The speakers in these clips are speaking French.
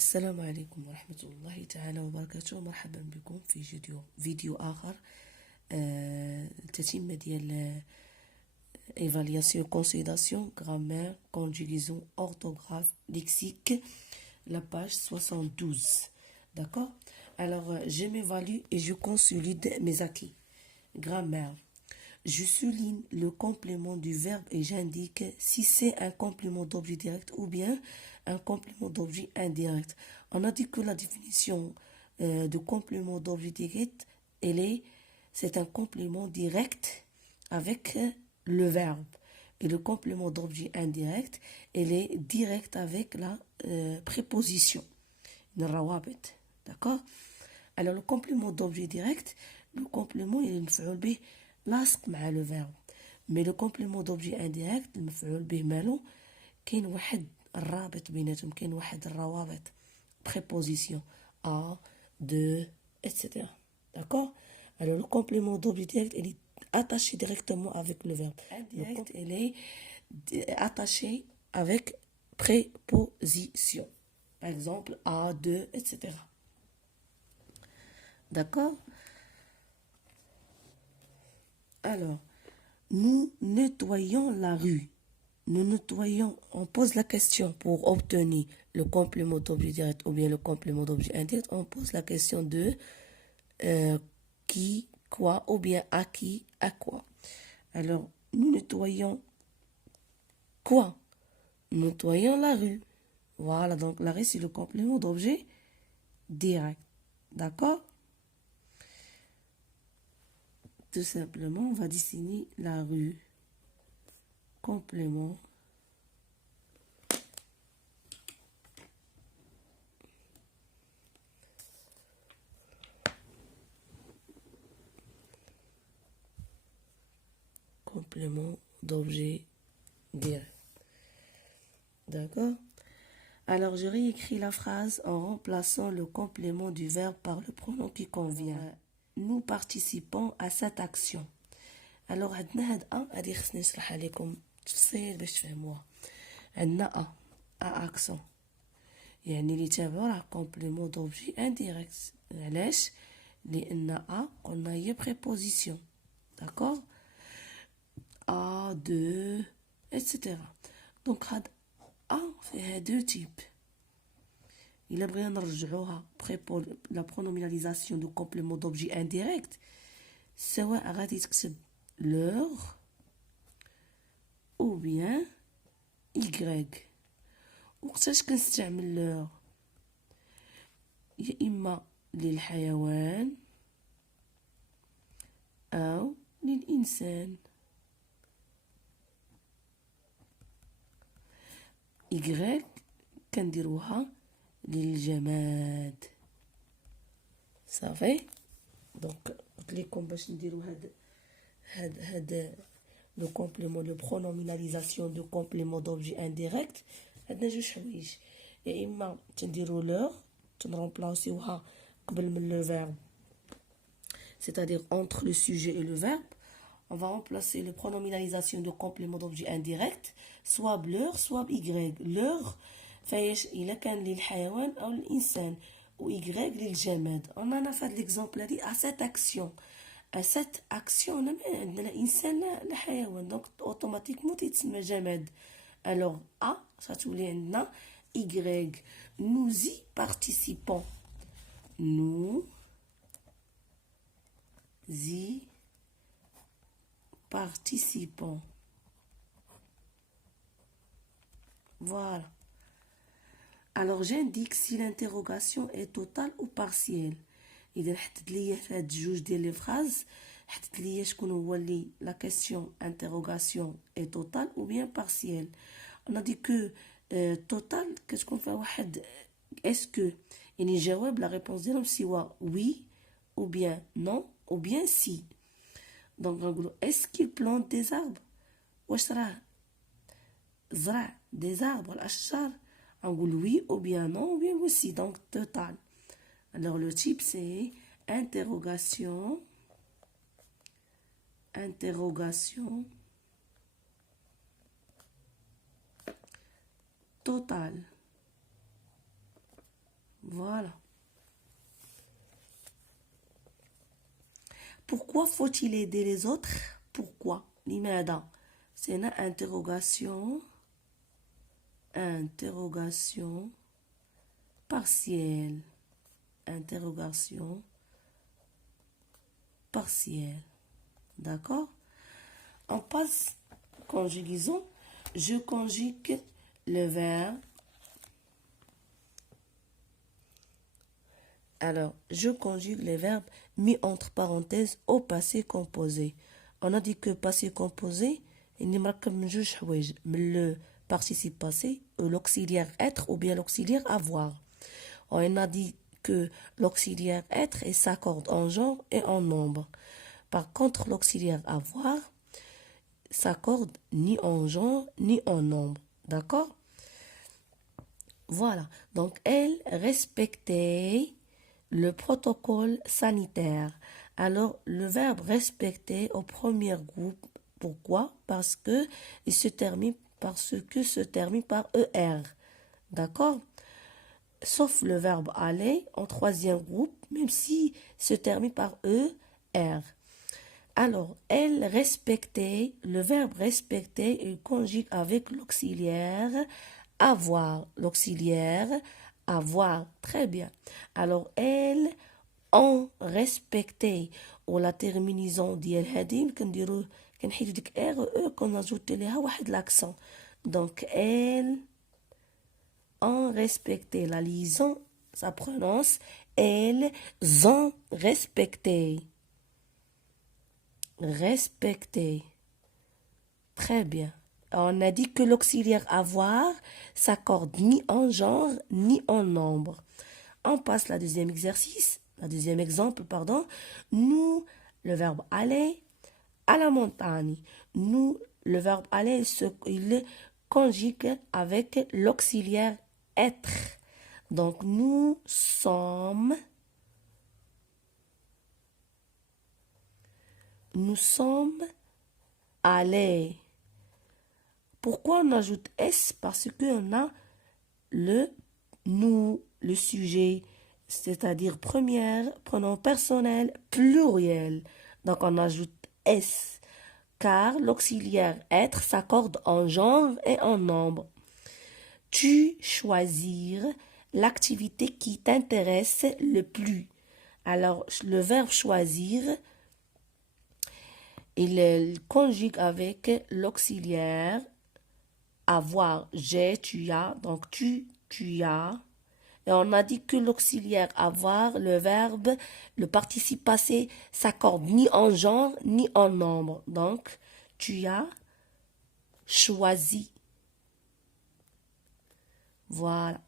السلام عليكم ورحمة الله تعالى وبركاته. مرحبا بكم في فيديو آخر. تتمة ديال évaluation, consolidation, grammaire, conjugaison, orthographe, lexique, la page 72. D'accord? Alors, je m'évalue et je consolide mes acquis. Grammaire. Je souligne le complément du verbe et j'indique si c'est un complément d'objet direct ou bien un complément d'objet indirect. On a dit que la définition de complément d'objet direct, c'est un complément direct avec le verbe. Et le complément d'objet indirect, elle est direct avec la préposition. D'accord? Alors, le complément d'objet direct, le complément, il est لاصق مع لو فيرب. مي لو كومبليمون دوبجي انديريكت المفعول به مالو كاين واحد الرابط بيناتهم، كاين واحد الروابط بريبوزيسيون ا دو etc. D'accord? Alors le complément d'objet direct il est attaché directement avec le verbe. Indirect il est attaché avec préposition. Par exemple a, de, etc. D'accord? Alors, nous nettoyons la rue. Nous nettoyons, on pose la question pour obtenir le complément d'objet direct ou bien le complément d'objet indirect. On pose la question de qui, quoi, ou bien à qui, à quoi. Alors, nous nettoyons quoi? Nous nettoyons la rue. Voilà, donc la rue, c'est le complément d'objet direct. D'accord? Tout simplement, on va dessiner la rue. Complément d'objet direct. D'accord? Alors, je réécris la phrase en remplaçant le complément du verbe par le pronom qui convient. Nous participons à cette action. Alors, عندنا هاد غادي خصني نشرحها لكم تفصيل باش تفهموها. عندنا accent يعني اللي تابعو راه complément d'objet indirect. علاش؟ لأن قلنا هي préposition. D'accord? A, de, etc. Donc, هاد فيها deux types. إلا بغينا نرجعوها la pronominalisation de complément d'objet indirect, سواء غادي تكتب leur ou bien y. وقتاش كنستعمل leur؟ يا إما للحيوان أو للإنسان. Y كنديروها للجماد. صافي. دونك قلت لكم باش نديرو هاد لو كومبليمون لو برونوميناليزاسيون دو كومبليمون دوبجي انديريكت. عندنا جوج حوايج، يا اما تنديرو لور تنرومبلاسيوها قبل من لو فيرب، c'est-à-dire entre le sujet et le verbe. On va remplacer le pronominalisation de complément d'objet indirect soit leur soit y. leur فايش إلا كان للحيوان أو الإنسان و y للجماد. أنا في هذا l'exemple هذه à cette action. À cette action عندنا لا إنسان لا حيوان، donc automatiquement تيتسمى جماد. alors A ساتولي عندنا y. nous y participons. nous y participants. Voilà. Alors j'indique si l'interrogation est totale ou partielle. إذا حدد لي في هاد جوج ديال لي فراز، حدد لي شكون هو اللي la question interrogation est totale ou bien partielle. On a dit que total كتكون فيها واحد est-ce que يعني جواب la réponse ديالهم سوا oui ou bien non ou bien si. Donc غنقولو est-ce qu'il plante des arbres؟ واش راه زرع des arbres الاشجار؟ غنقول oui ou bien non ou bien aussi. Donc total. Alors le type c'est interrogation totale. Voilà. Pourquoi faut-il aider les autres? Pourquoi? لماذا? C'est une interrogation. Interrogation partielle. Interrogation partielle. D'accord? On passe conjugaison. Je conjugue le verbe. Alors, je conjugue les verbes mis entre parenthèses au passé composé. On a dit que passé composé, il n'y a que le participe passé, l'auxiliaire être ou bien l'auxiliaire avoir. On a dit que l'auxiliaire être s'accorde en genre et en nombre. Par contre, l'auxiliaire avoir s'accorde ni en genre ni en nombre. D'accord? Voilà. Donc, elle respectait le protocole sanitaire. Alors, le verbe respecter au premier groupe, pourquoi? Parce que se termine par ER. D'accord? Sauf le verbe aller en troisième groupe, même si se termine par ER. Alors, elle respectait, le verbe respecter, il conjugue avec l'auxiliaire avoir. L'auxiliaire avoir. Très bien. Alors, elles ont respecté. Ou la terminaison ديال هادي كنحيدو ديك qu'on ajoute ليها واحد l'accent. Donc, elles ont respecté. La liaison, ça prononce elles ont respecté. Respecter. Très bien. On a dit que l'auxiliaire avoir s'accorde ni en genre ni en nombre. On passe la deuxième exemple, pardon. Nous, le verbe aller à la montagne. Nous, le verbe aller, il conjugue avec l'auxiliaire être. Donc, nous sommes allés. Pourquoi on ajoute S? Parce qu'on a le nous, le sujet, c'est-à-dire pronom personnel, pluriel. Donc on ajoute S, car l'auxiliaire être s'accorde en genre et en nombre. Tu choisir l'activité qui t'intéresse le plus. Alors le verbe choisir, il conjugue avec l'auxiliaire avoir, j'ai, tu as, donc tu as. Et on a dit que l'auxiliaire avoir, le verbe, le participe passé s'accorde ni en genre ni en nombre. Donc, tu as choisi. Voilà.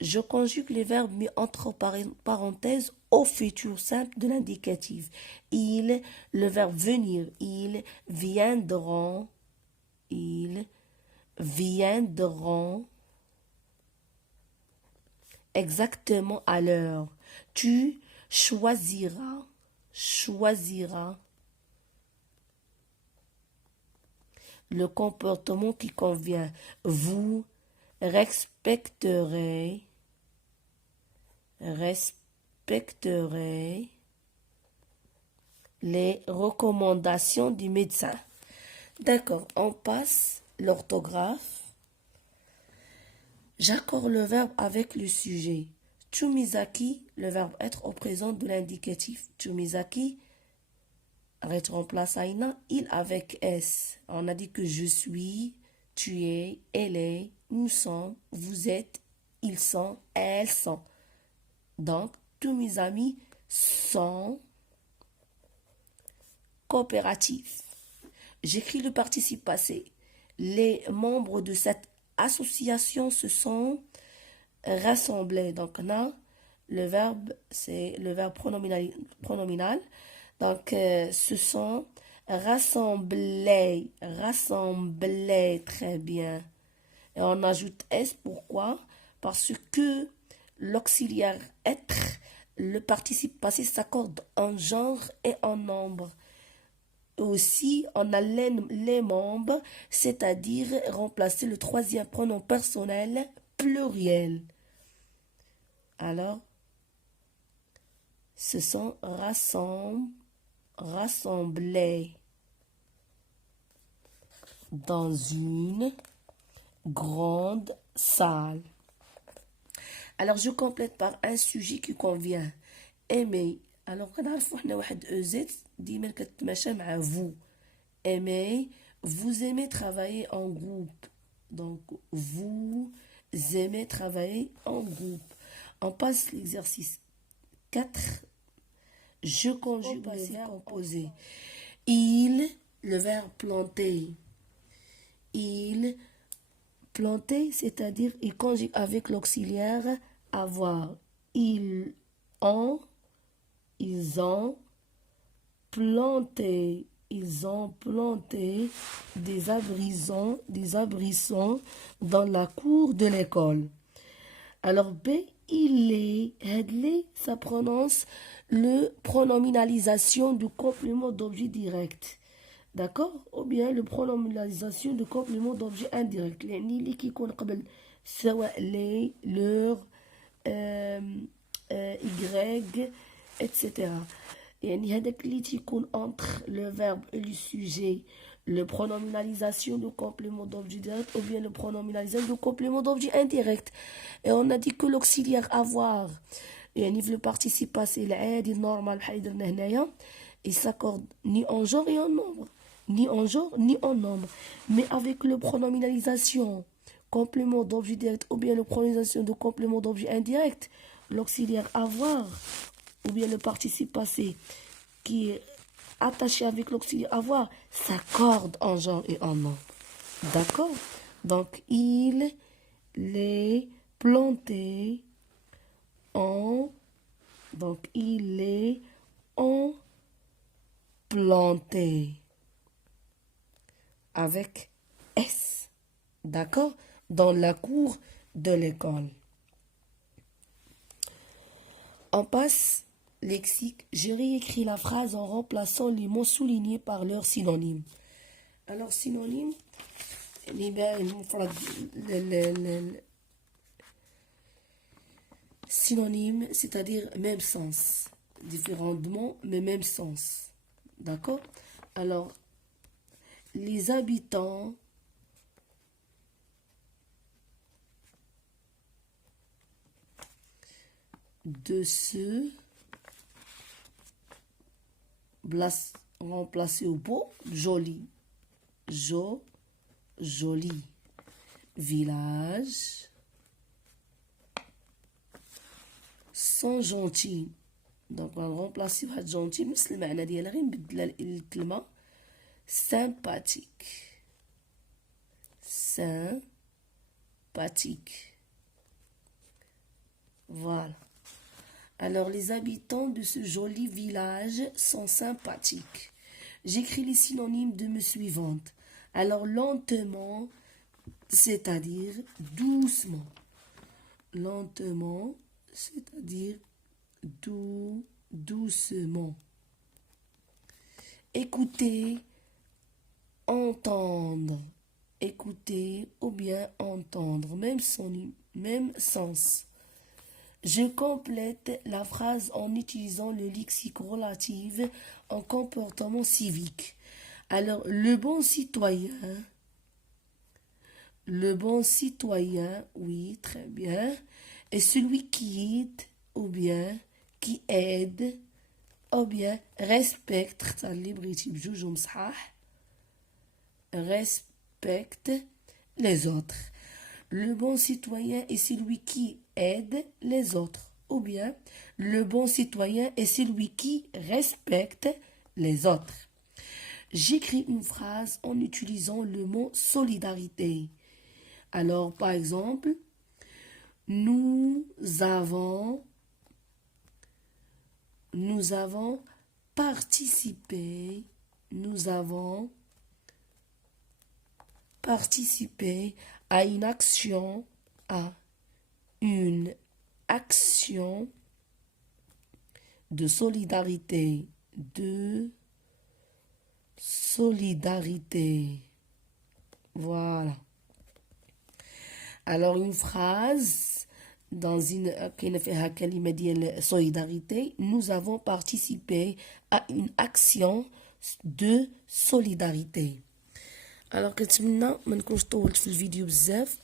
Je conjugue les verbes mis entre parenthèses au futur simple de l'indicatif. Il, le verbe venir, ils viendront, exactement à l'heure. Tu choisiras. Le comportement qui convient. Vous respecterez les recommandations du médecin. D'accord, on passe l'orthographe. J'accorde le verbe avec le sujet. Chumizaki, le verbe être au présent de l'indicatif. Chumizaki, remplace Aina, il avec S. On a dit que je suis, tu es, elle est, nous sommes, vous êtes, ils sont, elles sont. Donc, tous mes amis sont coopératifs. J'écris le participe passé. Les membres de cette association se sont rassemblés. Donc, on a le verbe, c'est le verbe pronominal. Donc, se sont rassemblés. Très bien. Et on ajoute S, pourquoi? Parce que l'auxiliaire être, le participe passé s'accorde en genre et en nombre. Aussi, on a les membres, c'est-à-dire remplacer le troisième pronom personnel pluriel. Alors, se sont rassemblés dans une grande salle. Alors, je complète par un sujet qui convient. Aimer. Alors, كنعرفوا حنا واحد EZ ديما كتماشى مع vous. Aimer. Vous aimez travailler en groupe. Donc, vous aimez travailler en groupe. On passe l'exercice 4. Je conjugue le verbe composé. Il, le verbe planter. Il, planter, c'est-à-dire il conjugue avec l'auxiliaire avoir. Ils ont planté. Ils ont planté des abrissons dans la cour de l'école. Alors B, il est, ça prononce le pronominalisation du complément d'objet direct. D'accord? Ou bien le pronominalisation du complément d'objet indirect. يعني اللي كيكون قبل سواء les, leur, y, etc. يعني هذاك اللي تيكون entre le verbe et le sujet, le pronominalisation du complément d'objet direct ou bien le pronominalisation du complément d'objet indirect. Et on a dit que l'auxiliaire avoir, يعني في le participe passé العادي normal بحال درنا هنايا, il s'accorde ni en genre et en nombre, ni en genre ni en nombre. Mais avec le pronominalisation complément d'objet direct ou bien le pronominalisation de complément d'objet indirect, l'auxiliaire avoir ou bien le participe passé qui est attaché avec l'auxiliaire avoir s'accorde en genre et en nombre. D'accord? Donc, il les planté en. Donc, il est en planté avec S. D'accord? Dans la cour de l'école. On passe lexique. Je réécris la phrase en remplaçant les mots soulignés par leur synonyme. Alors, synonyme, synonyme, c'est-à-dire même sens. Différemment, mais même sens. D'accord? Alors, les habitants de ce remplacé au beau, joli, joli village sont gentils. Donc on remplace واحد gentil نفس المعنى ديالها غير نبدل الكلمة sympathique. Sympathique. Voilà. Alors, les habitants de ce joli village sont sympathiques. J'écris les synonymes de mes suivantes. Alors, lentement, c'est-à-dire doucement. Lentement, c'est-à-dire doucement. Écouter, entendre. Écouter ou bien entendre. Même sens. Je complète la phrase en utilisant le lexique relatif en comportement civique. Alors, le bon citoyen, oui, très bien, est celui qui aide ou bien qui aide ou bien respecte, respecte les autres. Le bon citoyen est celui qui aide les autres. Ou bien, le bon citoyen est celui qui respecte les autres. J'écris une phrase en utilisant le mot solidarité. Alors, par exemple, nous avons participé à une action de solidarité. Voilà. Alors, une phrase dans une كاينه فيها كلمه ديال solidarité, nous avons participé à une action de solidarité. Alors كنتمنى ما نكونش طولت في الفيديو بزاف.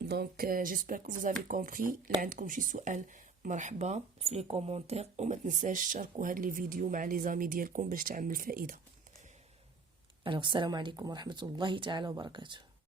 دونك جيسبر كو vous avez compris. لا عندكم شي سؤال مرحبا في لي كومونتير، وما تنساش تشاركوا هاد لي فيديو مع لي زامي ديالكم باش تعمل فائده. السلام عليكم ورحمه الله تعالى وبركاته.